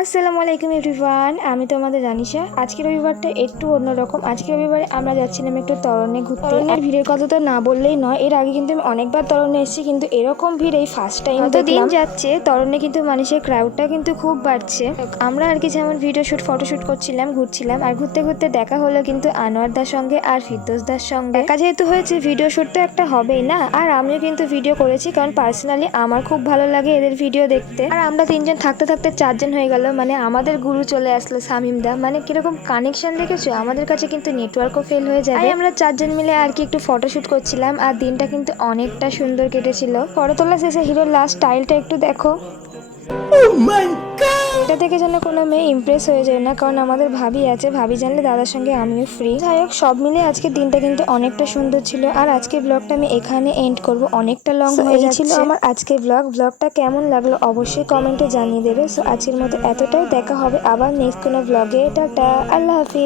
আসসালামু আলাইকুম এভরিওয়ান, আমি তোমাদের জানিশা। আজকের রবিবারটা একটু অন্যরকম। আজকের রবিবারে আমরা যাচ্ছিলাম একটু তরণে ঘুরতে। তরণের ভিড়ের কথা তো না বললেই নয়। এর আগে কিন্তু আমি অনেকবার তরণে এসেছি, কিন্তু এরকম ভিড় এই ফার্স্ট টাইম দিন যাচ্ছে তরণে কিন্তু মানুষের ক্রাউডটা কিন্তু খুব বাড়ছে। আমরা আর কি যেমন ভিডিও শুট ফটোশুট করছিলাম, ঘুরছিলাম, আর ঘুরতে ঘুরতে দেখা হলো কিন্তু আনোয়ারদার সঙ্গে আর ফিরদৌসদার সঙ্গে। একা যেহেতু হয়েছে ভিডিও শুট তো একটা হবেই না, আর আমিও কিন্তু ভিডিও করেছি, কারণ পার্সোনালি আমার খুব ভালো লাগে এদের ভিডিও দেখতে। আর আমরা তিনজন থাকতে থাকতে চারজন হয়ে গেল, মানে আমাদের গুরু চলে আসলো শামিমদা। মানে কিরকম কানেকশন দেখেছো, আমাদের কাছে কিন্তু নেটওয়ার্কও ফেল হয়ে যায়। আমরা চারজন মিলে আর কি একটু ফটোশুট করছিলাম, আর দিনটা কিন্তু অনেকটা সুন্দর কেটেছিল। ফটো তোলা শেষে হিরোর লাস্ট স্টাইলটা একটু দেখো। এটা দেখে যেন কোনো মেয়ে ইমপ্রেস হয়ে যায় না, কারণ আমাদের ভাবি আছে, ভাবি জানলে দাদার সঙ্গে আমিও ফ্রি। যাই হোক, সব মিলে আজকে দিনটা কিন্তু অনেকটা সুন্দর ছিল। আর আজকে ব্লগটা আমি এখানে এন্ড করব, অনেকটা লং হয়ে যাচ্ছে। ছিল আমার আজকে ব্লগটা কেমন লাগলো অবশ্যই কমেন্টে জানিয়ে দেবে। সো আজকের মতো এতটাই, দেখা হবে আবার নেক্সট কোনো ব্লগে। টাটা, আল্লাহ হাফিজ।